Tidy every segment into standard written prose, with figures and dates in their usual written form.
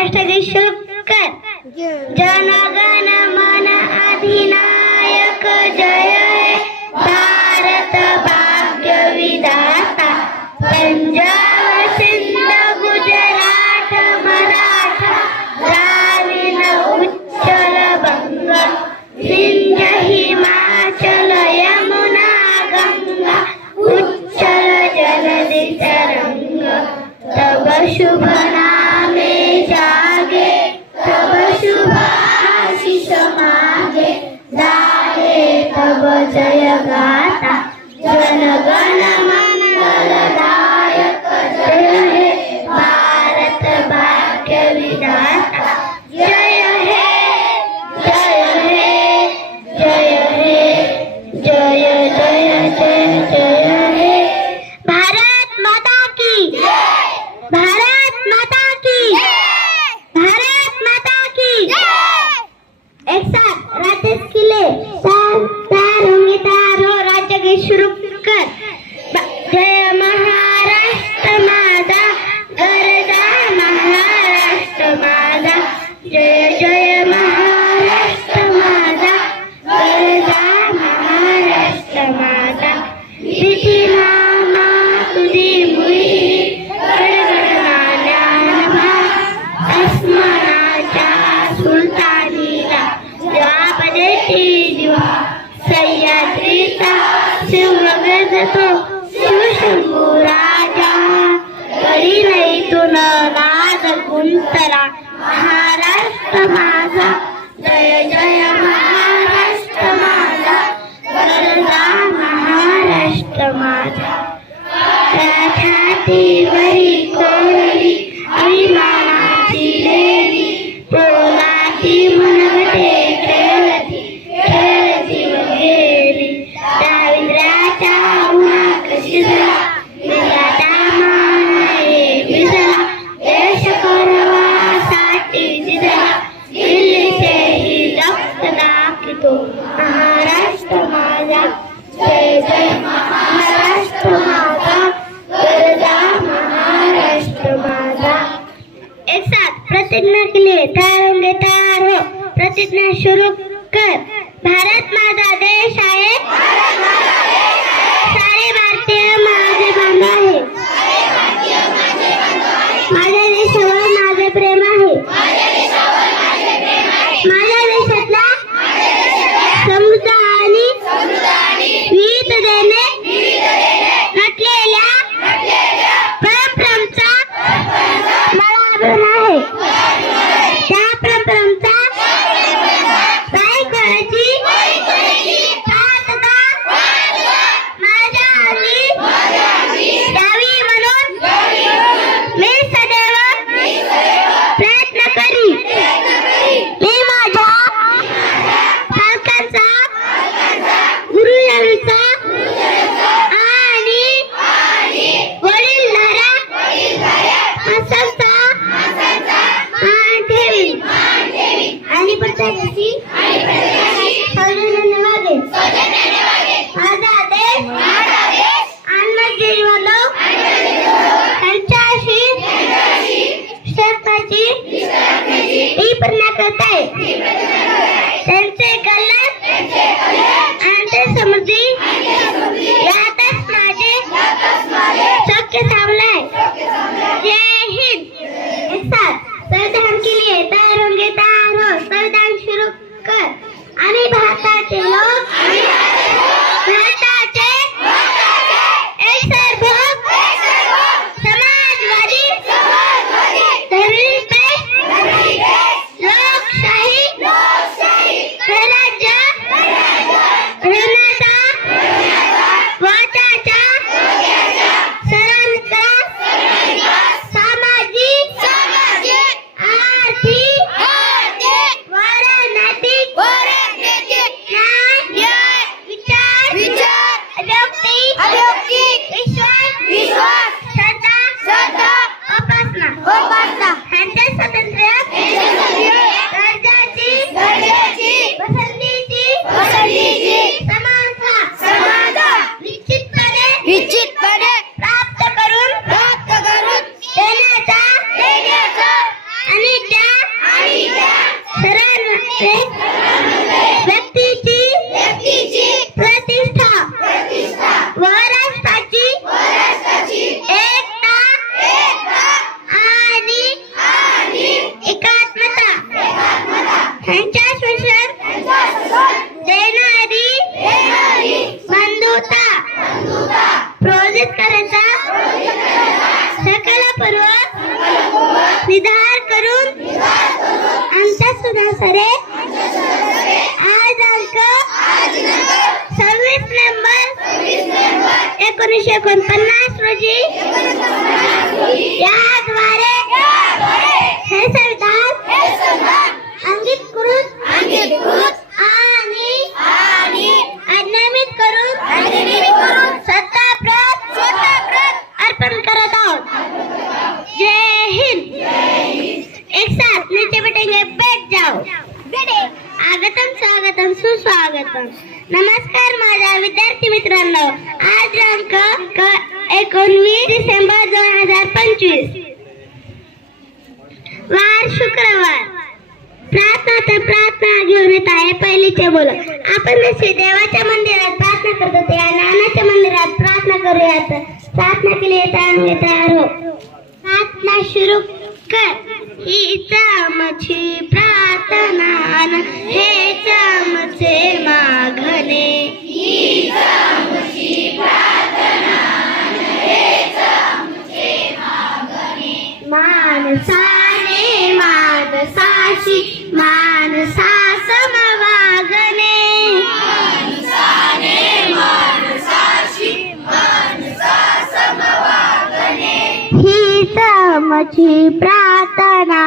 राष्ट्रगीत शुरू कर. जनगण मन अधिनायक जय हे भारत भाग्य विधाता. पंजाब सिंध गुजरात मराठा द्राविड उच्चल बंग विंध्य हिमाचल यमुना गंगा उच्चल जलधि तरंग. तब शुभ नामे जागे तब शुभ आशीष मागे. गाहे तब जय गाथा जनगण मंगलदायक जय हे भारत भाग्य विधाता. जय हे जय हे जय हे जय जय जय जय हे. भारत माता की भारत माता की भारत माता की. एक साथ राजेश किले तैयार होंगे. तैयार हो. राज्यगीत शुरू कर. जय महाराष्ट्र माझा गरजा महाराष्ट्र माझा. जय जय महाराष्ट्र माझा गरजा महाराष्ट्र माझा. तिची नामा तुझी मुई गडगडणाऱ्या नभा. अस्मनाच्या सुलतानीला जवाब देती जीवा. सह्याद्रीचा शिवगज तो शिवशंभू राजा. करी नाही तुन नाद कुंतला महाराष्ट्र माझा. जय जय महाराष्ट्र माझा गरजा महाराष्ट्र माझा. छातीवरी कोरली अभिमानाची लेली. पोलाची मनगटे खेळती खेळती गेली. दारिद्र्याच्या उन्हात शिजला विधाता मानाने भिजला. देश करवासाठी झिजला दिल्लीचेही रक्त दाखवितो महाराष्ट्र माझा. जय जय महाराष्ट्र माझा गरजा महाराष्ट्र माझा. एक साथ प्रतिज्ञा के लिए तैयार होंगे. तैयार हो. प्रतिज्ञा शुरू कर. भारत माझा देश आहे. सारे भारतीय माझे बांधव आहे. माझ्या देशावर माझे प्रेम आहे. माझ्या देशातला समृद्ध आणि विविध देणे नटलेल्या परंपरांचा मला अभिमान आहे. त्या परंपरांचा गायकवाडाची शांतता माझ्या हल्ली द्यावी म्हणून मी सदैव प्रयत्न करी. मी माझ्या पालकांचा गुरुजनांचा आणि वडीलधाऱ्या माणसांचा मान ठेवीन आणि प्रत्येकाची सौजन्याने वागेन. माझा देश अन्नजीव लोक त्यांच्याशी शस्त्राची ही प्रतिज्ञा करत आहे. त्यांचे कल्याण आणि ते समृद्धी यातच माझे शक्य थांबलाय. जय हिंद. एक साथ संविधान के लिए तैयार होंगे. तैयार हो. संविधान शुरू कर. आम्ही भारताचे लोक भारताचे एक सार्वभौम समाजवादी धर्मनिरपेक्ष लोकशाही ह्यांच्या श्वसन देणारी बंधुता प्रोजित करायचा सकल पूर्व निधार करून आमच्या सुधासरे आज अंक 26 नोव्हेंबर 1949 रोजी याद्वारे हे संविधान अंकित करून आणि अनामित करून सत्ताप्रत अर्पण करत आहोत. जय हिंद. एक साथ नीचे बैठेंगे, बैठ जाओ. आगतम स्वागतम सुस्वागतम. नमस्कार माझ्या विद्यार्थी मित्रांनो. आज दिनांक 19 डिसेंबर 2025 वार शुक्रवार. प्रार्थना घेऊन येत आहे. पहिलीचे बोल. आपण जसे देवाच्या मंदिरात प्रार्थना करतो त्या नानाच्या मंदिरात प्रार्थना करूयात. प्रार्थना के लिए तैयार हो. प्रार्थना शुरू कर. हीच आमची प्रार्थना हेच आमचे मागणे. हीच आमची प्रार्थना हेच आमचे मागणे. माणसाने माणसाशी माणसा समवागणे. माणसाने माणसाशी माणसा समवागणे. हीच आमची प्रार्थना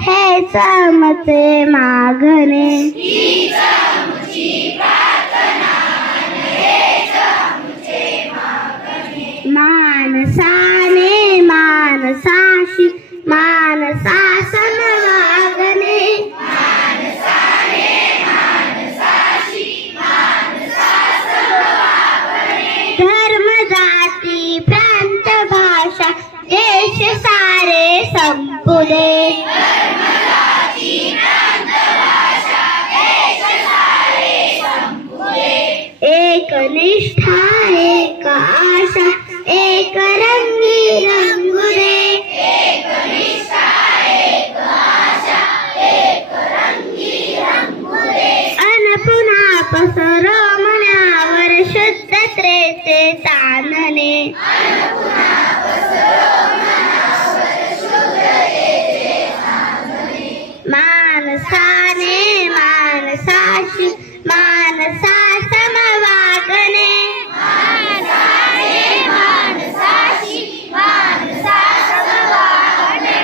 हेच आमचे मागणे. हीच आमची प्रार्थना हेच आमचे मागणे. माणसाने माणसाशी मानसा समवागणे. माणसाने माणसाशी मानसा समवागणे. धर्म जाती प्रांत भाषा देश सारे संपुदे. धर्म जाती प्रांत भाषा देश सारे संपुदे. एक निष्ठा एक आशा एक रंगी रंगुरे. पसरो मनावर शुद्धत्रेचे चांदणे. माणसाने माणसाशी मानसा समवागणे. माणसाने माणसाशी मानसा समवागणे.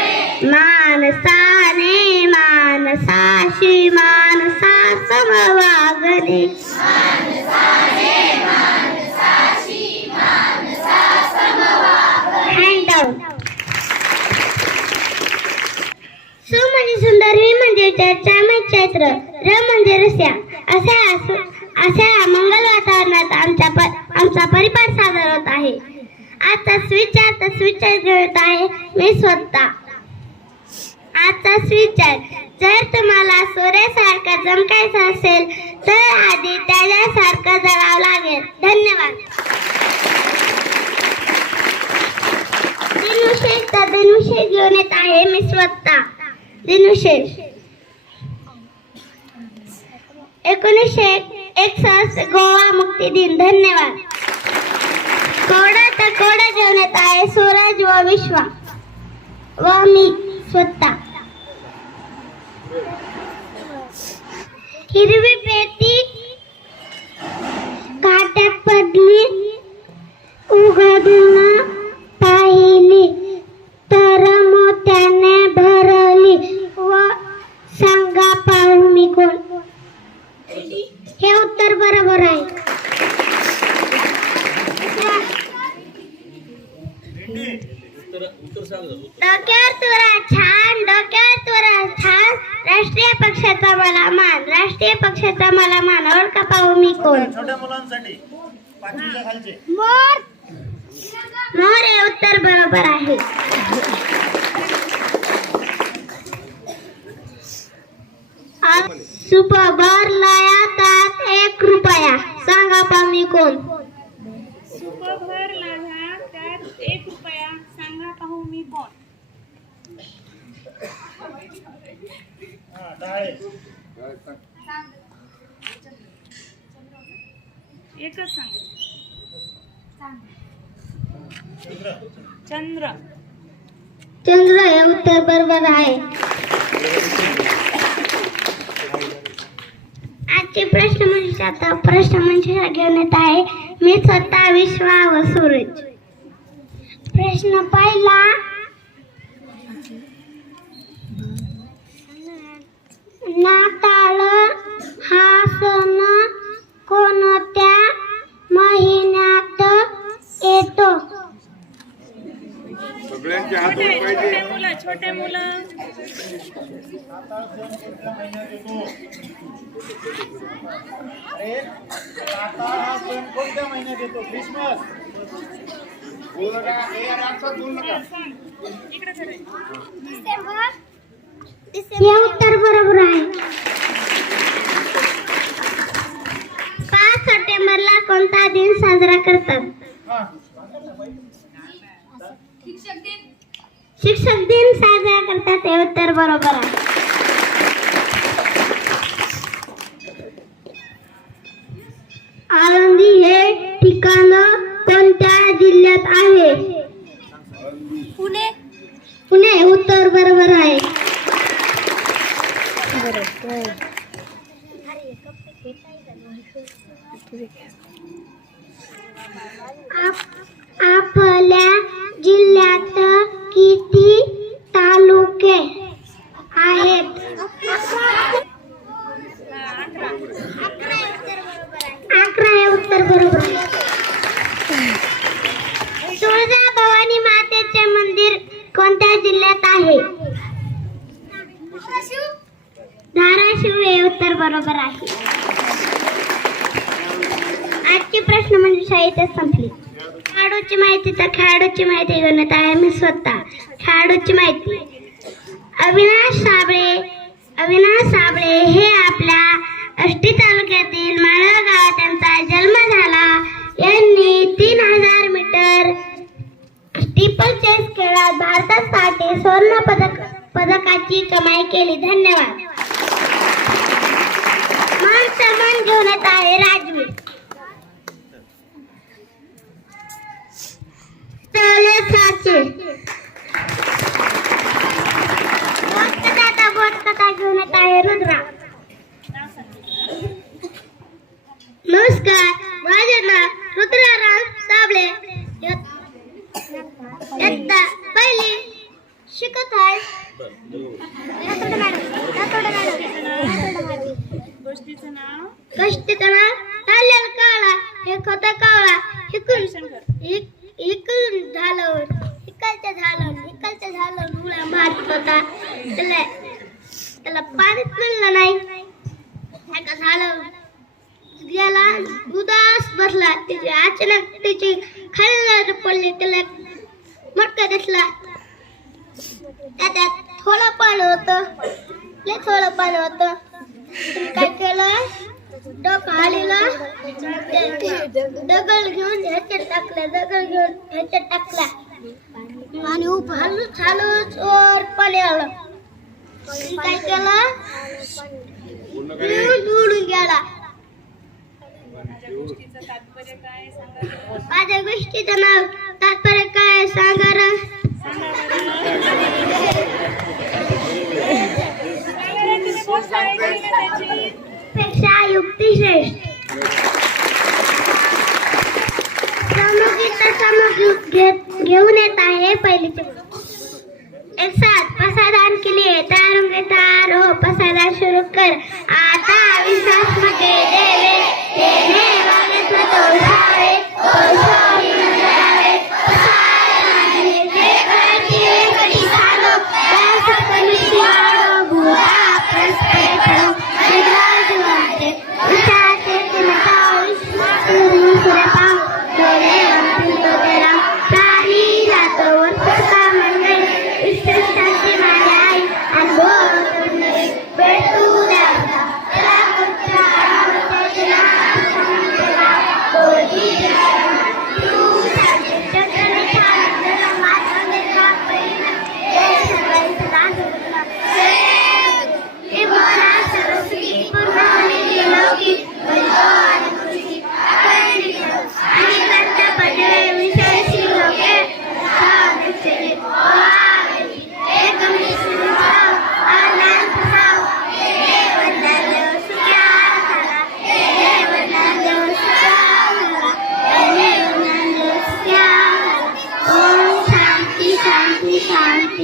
माणसाने माणसाशी मानसा समवागणे. माणसाने माणसाशी मानसा समवागणे. Hand down. सु म्हणजे सुंदर, मी म्हणजे चर्चा, मी चैत्र, र म्हणजे रस्या. अशा मंगल वातावरणात आमचा परिपाठ सादर होत आहे. आजचा स्विचार घेत आहे मी स्वतः. आजचा विचार. जर तुम्हाला सूर्यासारखा चमकायचं असेल तर आधी त्याच्यासारखं जळावं लागेल. धन्यवाद. दिनविशेष घेऊन येत आहे मी स्वतः. दिनविशेष 1961 गोवा मुक्ती दिन. धन्यवाद. कोडा घेऊन येत आहे सूरज व विश्वा व मी स्वतः. हिरवी पेटी काट्यात पडली उघडून पाहिली तर मोत्याने भरली व सांगा पाहू मी कोण. हे उत्तर बरोबर आहे. डोक्यावर तुरा छान राष्ट्रीय पक्षाचा मला मान. राष्ट्रीय पक्षाचा मला मान. ओळखा पाहू मी कोण. छोट्या मुलांसाठी पाचवीच्या खालचे मोर. हे उत्तर बरोबर आहे. सुपभर लयातात 1 रुपया. सांगा पाहू मी कोण. सुपभर लाभा त्यात 1 रुपया. सांगा पाहू मी कोण. डाळे एकच सांगा. चंद्र चंद्र. चंद्र हे उत्तर बरोबर आहे. आजचे प्रश्नमंजुषा घेऊन येत आहे मी स्वतः विश्वा व सूरज. प्रश्न पहिला, नाताळ हा सण कोणत्या महिन्यात येतो? सगळ्यांचे हात छोटे वर पाहिजे. मुलं, छोटे मुलं. नाताळ सण कोणत्या महिन्यात येतो? अरे नाताळ हा सण कोणत्या महिन्यात येतो? ख्रिसमस. बोलू नका, हे माणसात बोलू नका. सांग. इकडे फिराय. हे उत्तर बरोबर आहे. 5 सप्टेंबरला कोणता दिन साजरा करतात? हा शिक्षक दिन साजरा करतात. हे उत्तर बरोबर आहे. आळंदी हे ठिकाण कोणत्या जिल्ह्यात आहे? पुणे हे उत्तर बरोबर आहे. आपल्या जिल्ह्यात किती तालुके आहेत? 11 हे उत्तर बरोबर आहे. तुळजाभवानी मातेचे मंदिर कोणत्या जिल्ह्यात आहे? धाराशिव हे उत्तर बरोबर आहे. आजची प्रश्नमंजुषा इथे संपली. खेळाडूची माहिती तर खेळाडूची माहिती घेऊन येत आहे मी स्वतः. खेळाडूची माहिती, अविनाश साबळे हे आपल्या आष्टी तालुक्यातील माळा गावात त्यांचा जन्म झाला. यांनी 3000 मीटर स्टीपल चेस खेळात भारतासाठी स्वर्ण पदकाची कमाई केली. धन्यवाद. मान सन्मान घेऊन येत आहे राजवीर. कथा घेऊन येत आहे रुद्रा. नमस्कार, माझे नाव रुद्राराम साबळे. इयत्ता पहिली शिकत आहे. गोष्टीचं नाव. कष्टीचं नाव चाललेला काळा हे खोटा कावळा. इकडून झालं इकडच्या झालं मुला मारत होता. त्याला पाणीच मिळलं नाही. एका झालं गेला, उदास बसला. त्याची अचानक त्याची खाली पडली. त्याला मटका दिसला. त्याच्यात थोडं पाणी होतं. काय केलं, डोकं हालीला, दगड घेऊन ह्याच्यात टाकला आणि हलूच वर पाणी आलं. काय केलं, उडून गेला. माझ्या गोष्टीचं नाव तात्पर्य काय सांगा रे? पेक्षा युक्ती श्रेष्ठ. सामग्री घेऊन येत आहे पहिलीचे. एक साथ पसादान के लिए तैयार हो. पसादान शुरू कर. आता विश्वास मध्ये देने वाले तो उठावे, उठावे नजर आवे. पसादान ने करके कड़ी सालो पैसा कमिटी आड़ो बुआ प्रस्ते करो निराज वाटे उठाते के मताओ विश्वास मुझे पाओ डोले अंतिम तो तेरा प्राणी जातो वर्षा मंगल विश्वासाची माझी आई आणि भेटू द्या.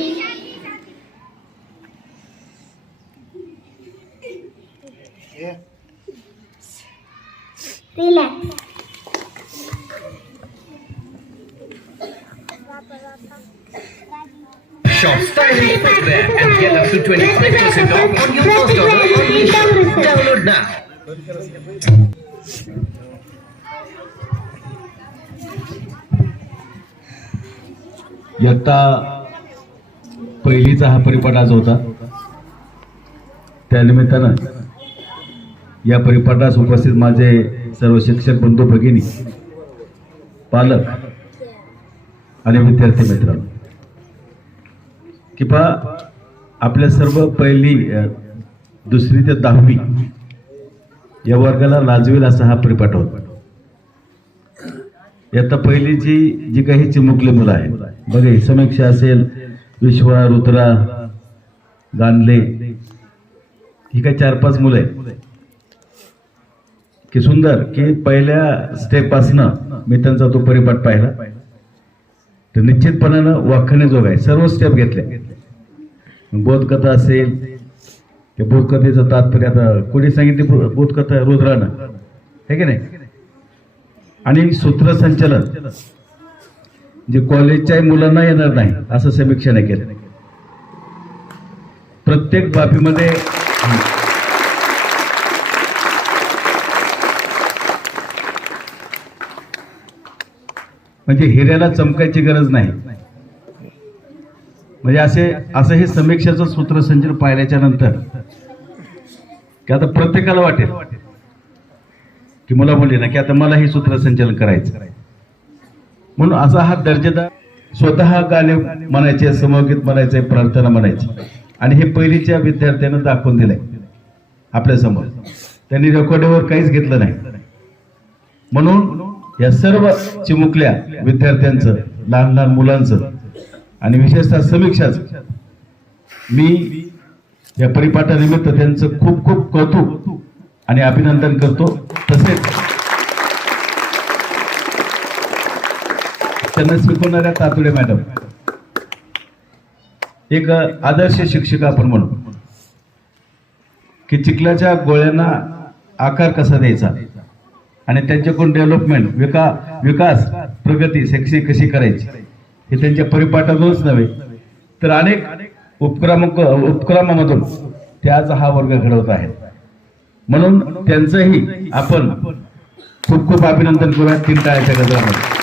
हे relax. Shop styling footwear and get up to 25% off on your first order on Meesho. Download now. इयत्ता पहिलीचा हा परिपाठ आज होता. त्यानिमित्तानं या परिपाठास उपस्थित माझे सर्व शिक्षक बंधू भगिनी, पालक आणि विद्यार्थी मित्रांनो, की पहा आपल्या सर्व पहिली दुसरी ते 10वी या वर्गाला लाजवेल असा हा परिपाठ होता. इयत्ता पहिलीची जी काही चिमुकली मुलं आहेत बघा, ही समीक्षा असेल, विश्वा, रुद्रा, गांधले, ही काही 4-5 मुलं आहेत की सुंदर, की पहिल्या स्टेपपासनं मी त्यांचा तो परिपाठ पाहिला तर निश्चितपणानं वाखण्याजोग आहे. सर्व स्टेप घेतले. बोधकथा असेल, ते बोधकथेचं तात्पर्य आता कोणी सांगितली बोधकथा? रुद्रानं, हे की नाही. आणि सूत्रसंचलन जे कॉलेजच्या मुलांना येणार नाही असं समीक्षाने केलं. प्रत्येक बाबीमध्ये म्हणजे हिऱ्याला चमकायची गरज नाही. म्हणजे असं हे समीक्षाचं सूत्रसंचलन पाहिल्याच्या नंतर की आता प्रत्येकाला वाटेल की मुला मुली ना की आता मला हे सूत्रसंचलन करायचं. म्हणून असा हा दर्जेदार स्वतः गाणे म्हणायचे, समूहगीत म्हणायचे, प्रार्थना म्हणायची, आणि हे पहिलीच्या विद्यार्थ्यांना दाखवून दिलंय आपल्या समोर. त्यांनी रेकॉर्डवर काहीच घेतलं नाही. म्हणून या सर्व चिमुकल्या विद्यार्थ्यांचं, लहान लहान मुलांचं आणि विशेषतः समीक्षाचं मी या परिपाठानिमित्त त्यांचं खूप खूप कौतुक आणि अभिनंदन करतो. तसेच त्यांना शिकवणाऱ्या तातुडे मॅडम एक आदर्श शिक्षिका आपण म्हणू की चिखलाच्या गोळ्यांना आकार कसा द्यायचा आणि त्यांच्याकडून डेव्हलपमेंट, विकास, प्रगती कशी करायची हे त्यांच्या परिपाठातूनच नव्हे तर अनेक उपक्रमामधून ते आज हा वर्ग घडवत आहेत. म्हणून त्यांचंही आपण खूप खूप अभिनंदन करूया 3 टाळ्याच्या गजरामध्ये.